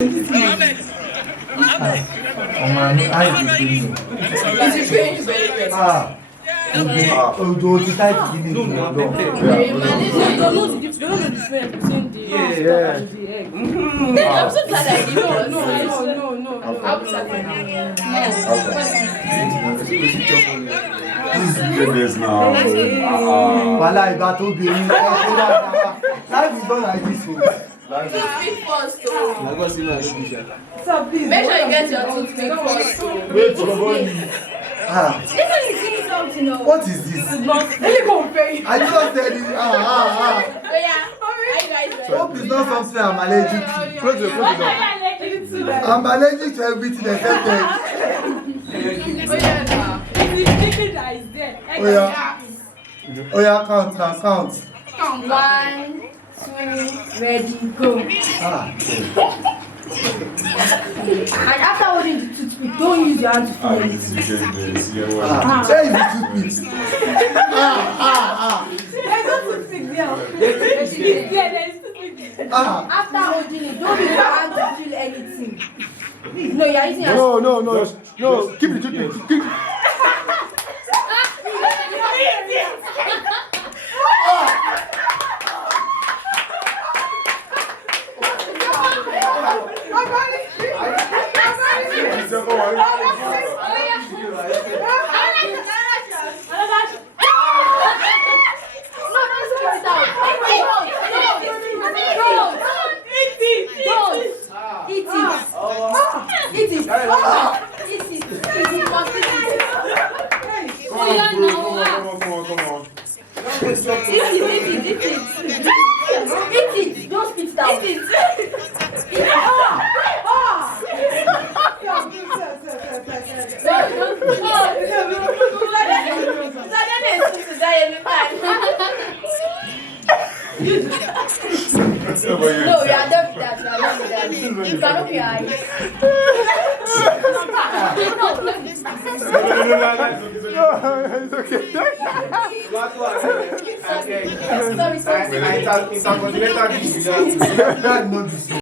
My eyes is pain. Oh, the type giving to the dog. Don't know the difference between the and the egg. I'm so glad I did. No. This now. Walai, that will be life is not like this. Toothpick first, I'm going to see my make sure you get your toothpick first. Wait, what is this? I just said it. Hope it's not something I'm allergic to. Close the door. I'm allergic to everything except egg. Oh yeah, count. 1, 2, ready, go. And after holding the toothpick, don't use your hand to feel it. Where is the toothpick? There's no toothpick there. After holding it, don't use your hand to feel anything. No, you're using your hand. No. Keep the toothpick. Keep. Don't spit it out. No, you are done with that. You can open your eyes. It's okay. Sorry. It's a continental dish.